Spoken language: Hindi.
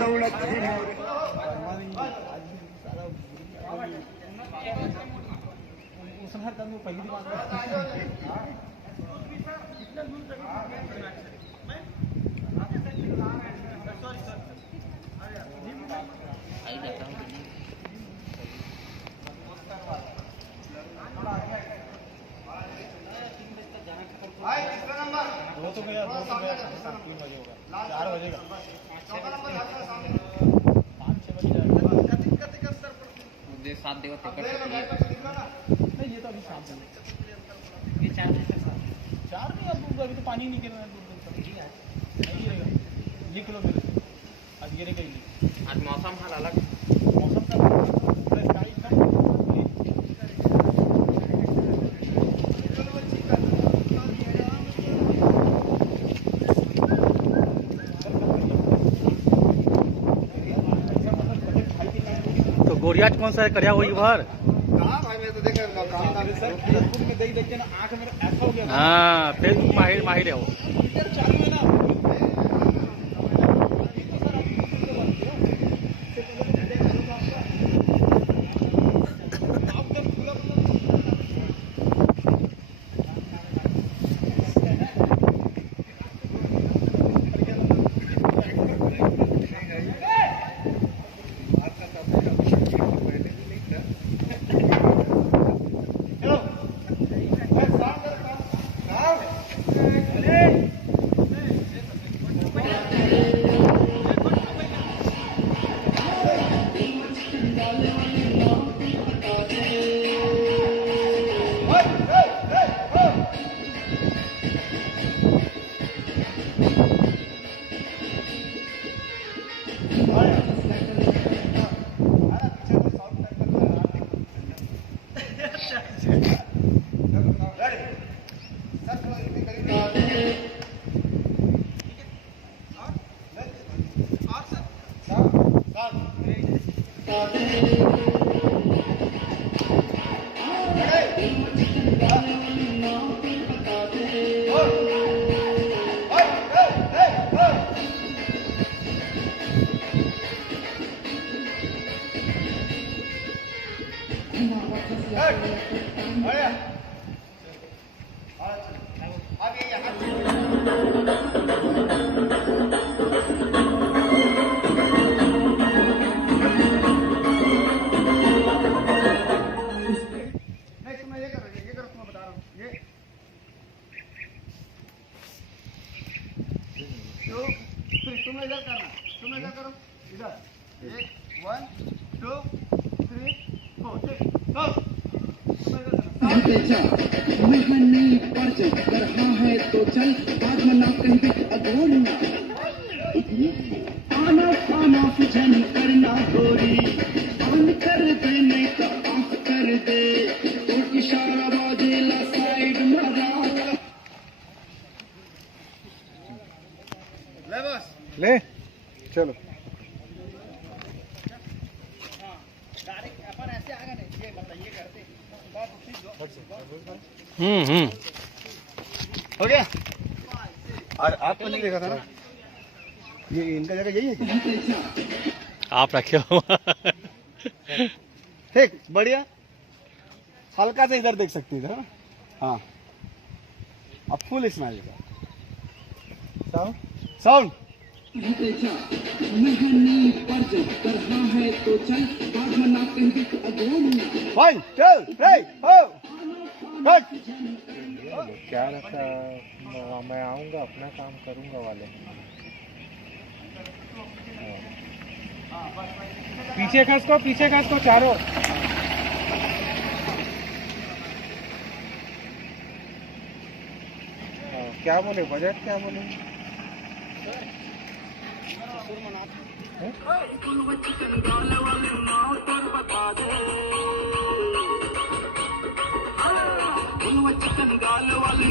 दौलत दो तो गया 3 बजे होगा 4 बजे का 5-6 बजे मुझे 7 देगा टिकट नहीं, ये तो अभी शाम को ये 4 बजे तक 4 नहीं, अब अभी तो पानी नहीं गिर रहा है, दूर तक नहीं गिरेगा ये किलोमीटर आज गिरेगा ही नहीं। आज मौसम हाल अलग मौसम का पूरा स्काई था। तो गोरियाज कौन सा है करिया वही बाहर? भाई मैं तो देखा काम में देख के ना आंख मेरा ऐसा हो गया। हाँ, फेसबुक माहिर है वो। चालू है ना तुम इधर करना, तुम इधर करो, इधर 1 2 3 4 नहीं पर चल कर हाँ है तो चल बाद में ना कहीं अगोरना आना खाना फुजन करना गोरी ऑन कर दे नहीं तो ऑफ कर दे तो इशारा बाजेला साइड मरा ले बस ले चलो। अपन ऐसे आगे नहीं ये बताइए करते हो गया। और आपको नहीं देखा था ना, ये इनका जगह यही है क्या? आप रखे हो। ठीक, बढ़िया। हल्का से इधर देख सकती है ना। हाँ, अब फुल स्माइल का साउंड साउंड फाइन चल रे हो कट। क्या रखा, मैं आऊंगा अपना काम करूंगा वाले। पीछे खस को चारों। क्या बोले बजट, क्या बोले? चिकन गाल वाले